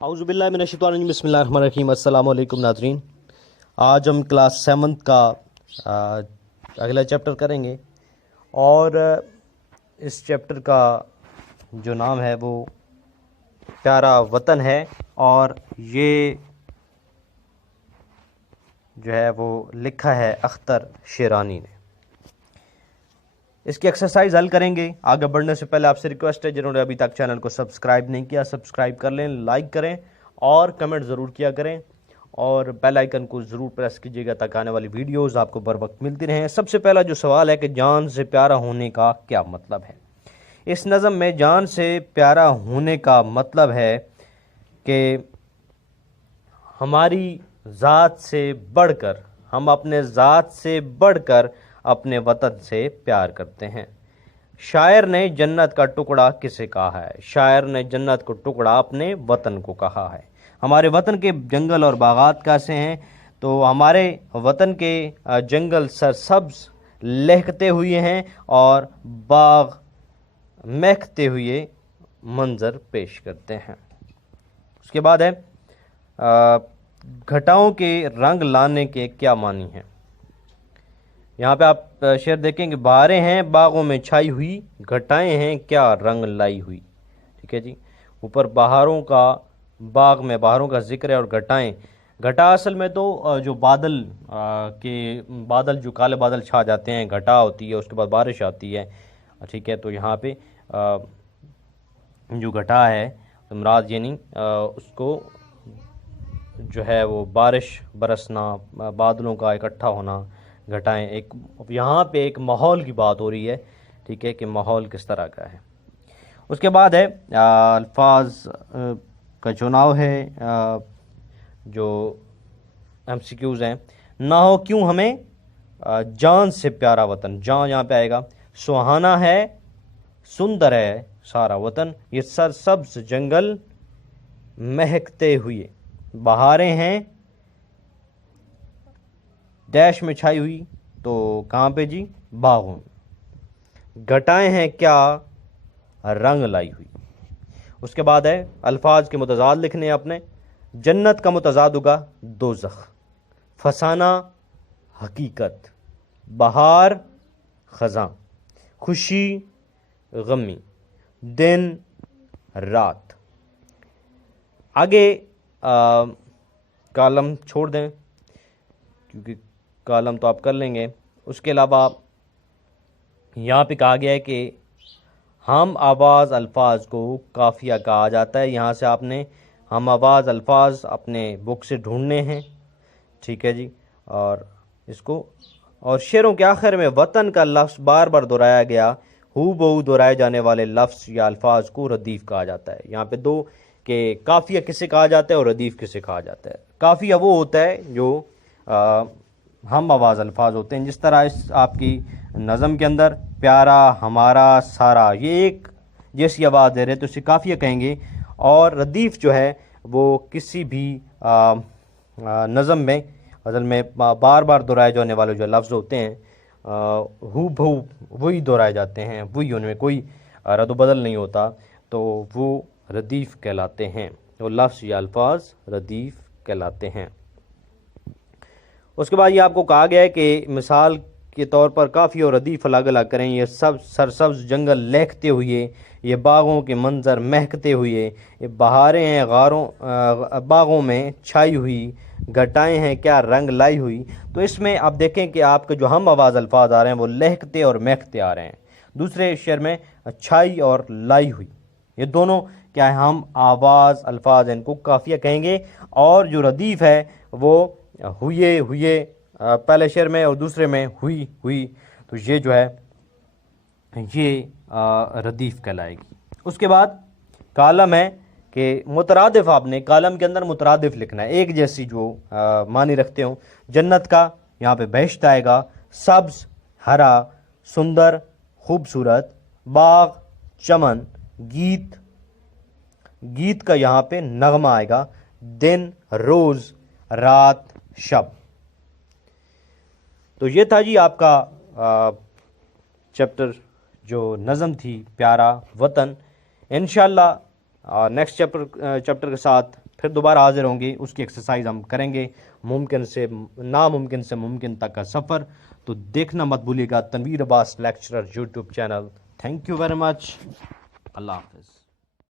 اعوذ باللہ من الشیطان الرجیم، بسم اللہ الرحمن الرحیم۔ السلام علیکم ناظرین، آج ہم کلاس 7 کا اگلا چیپٹر کریں گے، اور اس چیپٹر کا جو نام ہے وہ پیارا وطن ہے، اور یہ جو ہے وہ لکھا ہے اختر شیرانی نے۔ اس کی ایکسرسائز حل کریں گے۔ آگے بڑھنے سے پہلے آپ سے ریکویسٹ ہے، جنہوں نے ابھی تک چینل کو سبسکرائب نہیں کیا سبسکرائب کر لیں، لائک کریں اور کمنٹ ضرور کیا کریں، اور بیل آئیکن کو ضرور پریس کیجیے گا تاکہ آنے والی ویڈیوز آپ کو بر وقت ملتی رہیں۔ سب سے پہلا جو سوال ہے کہ جان سے پیارا ہونے کا کیا مطلب ہے؟ اس نظم میں جان سے پیارا ہونے کا مطلب ہے کہ ہماری ذات سے بڑھ کر، ہم اپنے ذات سے بڑھ کر اپنے وطن سے پیار کرتے ہیں۔ شاعر نے جنت کا ٹکڑا کسے کہا ہے؟ شاعر نے جنت کو ٹکڑا اپنے وطن کو کہا ہے۔ ہمارے وطن کے جنگل اور باغات کیسے ہیں؟ تو ہمارے وطن کے جنگل سرسبز لہکتے ہوئے ہیں اور باغ مہکتے ہوئے منظر پیش کرتے ہیں۔ اس کے بعد ہے گھٹاؤں کے رنگ لانے کے کیا معنی ہیں؟ یہاں پہ آپ شعر دیکھیں کہ بہاریں ہیں باغوں میں چھائی ہوئی، گھٹائیں ہیں کیا رنگ لائی ہوئی۔ ٹھیک ہے جی، اوپر بہاروں کا، باغ میں بہاروں کا ذکر ہے، اور گھٹائیں، گھٹا اصل میں تو جو بادل بادل جو کالے بادل چھا جاتے ہیں، گھٹا ہوتی ہے، اس کے بعد بارش آتی ہے۔ ٹھیک ہے، تو یہاں پہ جو گھٹا ہے مراد یعنی اس کو جو ہے وہ بارش برسنا، بادلوں کا اکٹھا ہونا، گھٹائیں، ایک یہاں پہ ایک ماحول کی بات ہو رہی ہے۔ ٹھیک ہے، کہ ماحول کس طرح کا ہے۔ اس کے بعد ہے الفاظ کا چناؤ ہے، جو ایم سی کیوز ہیں۔ نہ ہو کیوں ہمیں جان سے پیارا وطن، جان یہاں پہ آئے گا۔ سہانا ہے سندر ہے سارا وطن، یہ سرسبز جنگل مہکتے ہوئے، بہاریں ہیں ڈیش میں چھائی ہوئی، تو کہاں پہ جی؟ باغوں میں۔ گھٹائیں ہیں کیا رنگ لائی ہوئی۔ اس کے بعد ہے الفاظ کے متضاد لکھنے اپنے۔ جنت کا متضاد ہوگا دوزخ، فسانہ حقیقت، بہار خزاں، خوشی غمی، دن رات۔ آگے کالم چھوڑ دیں کیونکہ کالم تو آپ کر لیں گے۔ اس کے علاوہ یہاں پہ کہا گیا ہے کہ ہم آواز الفاظ کو قافیہ کہا جاتا ہے۔ یہاں سے آپ نے ہم آواز الفاظ اپنے بک سے ڈھونڈنے ہیں۔ ٹھیک ہے جی، اور اس کو، اور شعروں کے آخر میں وطن کا لفظ بار بار دہرایا گیا، ہو بہو دہرائے جانے والے لفظ یا الفاظ کو ردیف کہا جاتا ہے۔ یہاں پہ دو کہ قافیہ کسے کہا جاتا ہے اور ردیف کسے کہا جاتا ہے۔ قافیہ وہ ہوتا ہے جو ہم آواز الفاظ ہوتے ہیں، جس طرح اس آپ کی نظم کے اندر پیارا، ہمارا، سارا، یہ ایک جیسی آواز دے رہے تو اسے قافیہ کہیں گے۔ اور ردیف جو ہے وہ کسی بھی نظم میں غزل میں بار بار دہرائے جانے والے جو لفظ ہوتے ہیں، ہو بہو وہی دہرائے جاتے ہیں، وہی ان میں کوئی رد و بدل نہیں ہوتا، تو وہ ردیف کہلاتے ہیں، وہ لفظ یا الفاظ ردیف کہلاتے ہیں۔ اس کے بعد یہ آپ کو کہا گیا ہے کہ مثال کے طور پر قافیہ اور ردیف الگ الگ کریں۔ یہ سب سرسبز جنگل لہکتے ہوئے، یہ باغوں کے منظر مہکتے ہوئے، یہ بہاریں ہیں باغوں میں چھائی ہوئی، گھٹائیں ہیں کیا رنگ لائی ہوئی۔ تو اس میں آپ دیکھیں کہ آپ کے جو ہم آواز الفاظ آ رہے ہیں وہ لہکتے اور مہکتے آ رہے ہیں۔ دوسرے شعر میں چھائی اور لائی ہوئی، یہ دونوں کیا ہے؟ ہم آواز الفاظ، ان کو قافیہ کہیں گے۔ اور جو ردیف ہے وہ ہوئے پہلے شعر میں اور دوسرے میں ہوئی، تو یہ جو ہے یہ ردیف کہلائے گی۔ اس کے بعد کالم ہے کہ مترادف، آپ نے کالم کے اندر مترادف لکھنا ہے، ایک جیسی جو معنی رکھتے ہوں۔ جنت کا یہاں پہ بہشت آئے گا، سبز ہرا سندر خوبصورت، باغ چمن، گیت کا یہاں پہ نغمہ آئے گا، دن روز، رات شب۔ تو یہ تھا جی آپ کا چیپٹر جو نظم تھی پیارا وطن۔ انشاءاللہ نیکسٹ چیپٹر کے ساتھ پھر دوبارہ حاضر ہوں گی، اس کی ایکسرسائز ہم کریں گے، ممکن سے ناممکن سے ممکن تک کا سفر۔ تو دیکھنا مت بھولیے گا Tanveer Abbas lecturer YouTube channel. Thank you very much, اللہ حافظ۔